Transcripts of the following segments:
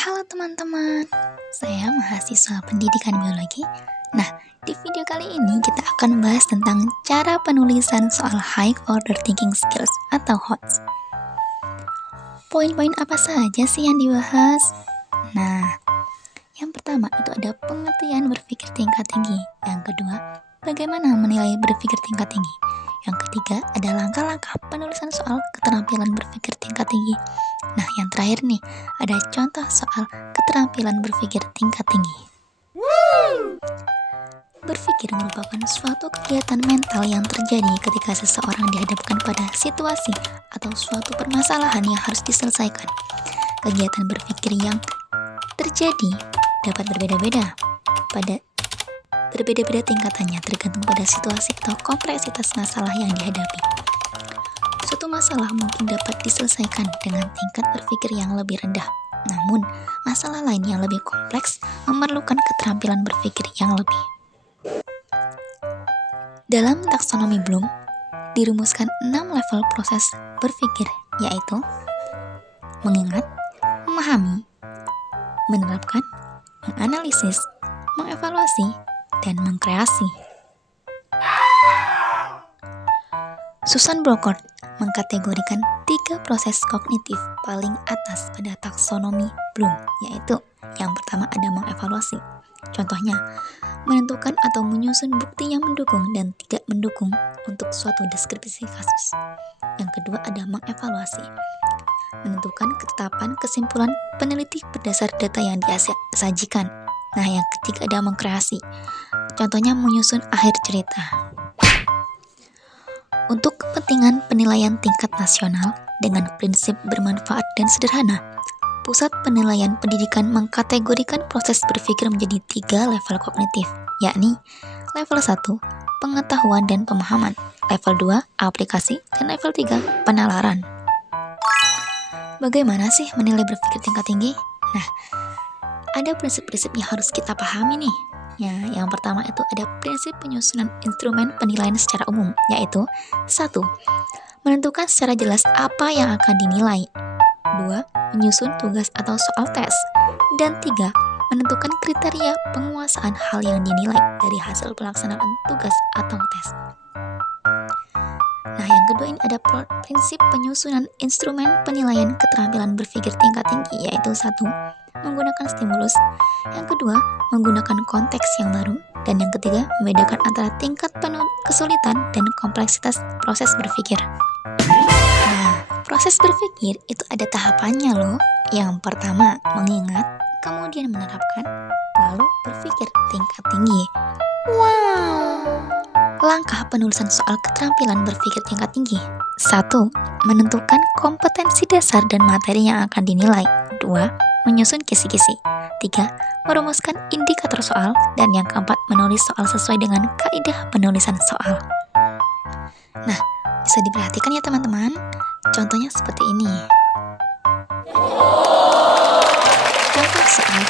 Halo teman-teman, saya mahasiswa pendidikan biologi. Nah, di video kali ini kita akan bahas tentang cara penulisan soal High Order Thinking Skills atau HOTS. Poin-poin apa saja sih yang dibahas? Nah, yang pertama itu ada pengertian berpikir tingkat tinggi. Yang kedua, bagaimana menilai berpikir tingkat tinggi. Yang ketiga, ada langkah-langkah penulisan soal keterampilan berpikir tingkat tinggi. Nah, yang terakhir nih, ada contoh soal keterampilan berpikir tingkat tinggi. Berpikir merupakan suatu kegiatan mental yang terjadi ketika seseorang dihadapkan pada situasi atau suatu permasalahan yang harus diselesaikan. Kegiatan berpikir yang terjadi dapat berbeda-beda tingkatannya tergantung pada situasi atau kompleksitas masalah yang dihadapi. Suatu masalah mungkin dapat diselesaikan dengan tingkat berpikir yang lebih rendah. Namun, masalah lain yang lebih kompleks memerlukan keterampilan berpikir yang lebih. Dalam taksonomi Bloom, dirumuskan 6 level proses berpikir, yaitu mengingat, memahami, menerapkan, menganalisis, mengevaluasi, dan mengkreasi. Susan Brockert mengkategorikan 3 proses kognitif paling atas pada taksonomi Bloom, yaitu yang pertama ada mengevaluasi. Contohnya, menentukan atau menyusun bukti yang mendukung dan tidak mendukung untuk suatu deskripsi kasus. Yang kedua ada mengevaluasi, menentukan ketetapan kesimpulan peneliti berdasar data yang disajikan. Nah, yang ketiga ada mengkreasi. Contohnya menyusun akhir cerita. Untuk kepentingan penilaian tingkat nasional dengan prinsip bermanfaat dan sederhana, Pusat Penilaian Pendidikan mengkategorikan proses berpikir menjadi 3 level kognitif, yakni level 1, pengetahuan dan pemahaman, level 2, aplikasi, dan level 3, penalaran. Bagaimana sih menilai berpikir tingkat tinggi? Nah, ada prinsip-prinsip yang harus kita pahami nih. Ya, yang pertama itu ada prinsip penyusunan instrumen penilaian secara umum, yaitu 1. Menentukan secara jelas apa yang akan dinilai. 2. Menyusun tugas atau soal tes. Dan 3. Menentukan kriteria penguasaan hal yang dinilai dari hasil pelaksanaan tugas atau tes. Nah, yang kedua ini ada prinsip penyusunan instrumen penilaian keterampilan berpikir tingkat tinggi, yaitu 1. Menggunakan stimulus. Yang kedua, menggunakan konteks yang baru. Dan yang ketiga, membedakan antara tingkat kesulitan dan kompleksitas proses berpikir. Nah, proses berpikir itu ada tahapannya loh. Yang pertama, mengingat, kemudian menerapkan, lalu berpikir tingkat tinggi. Langkah penulisan soal keterampilan berpikir tingkat tinggi. 1. Menentukan kompetensi dasar dan materi yang akan dinilai. 2. Menyusun kisi-kisi. 3. Merumuskan indikator soal. Dan yang keempat, menulis soal sesuai dengan kaidah penulisan soal. Nah, bisa diperhatikan ya teman-teman. Contohnya seperti ini. Contoh soal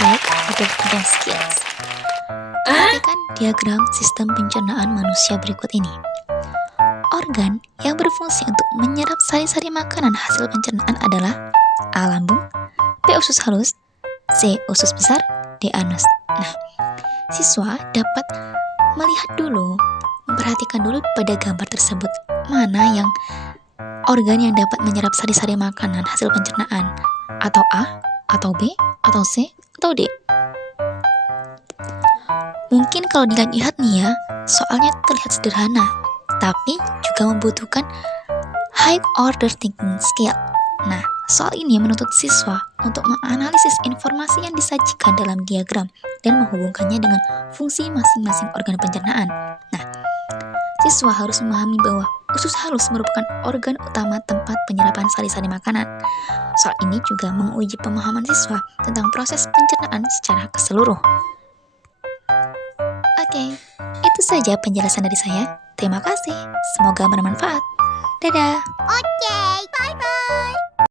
High Order Thinking Skills. Perhatikan diagram sistem pencernaan manusia berikut ini. Organ yang berfungsi untuk menyerap sari-sari makanan hasil pencernaan adalah A. Lambung, B. Usus halus, C. Usus besar, D. Anus. Nah, siswa dapat melihat dulu, memperhatikan dulu pada gambar tersebut mana yang organ yang dapat menyerap sari-sari makanan hasil pencernaan, atau A, atau B, atau C, atau D. Mungkin kalau dilihat nih ya, soalnya terlihat sederhana, tapi juga membutuhkan high order thinking skill. Nah, soal ini menuntut siswa untuk menganalisis informasi yang disajikan dalam diagram dan menghubungkannya dengan fungsi masing-masing organ pencernaan. Nah, siswa harus memahami bahwa usus halus merupakan organ utama tempat penyerapan sari-sari makanan. Soal ini juga menguji pemahaman siswa tentang proses pencernaan secara keseluruh. Oke, itu saja penjelasan dari saya. Terima kasih, semoga bermanfaat. Dadah. Oke.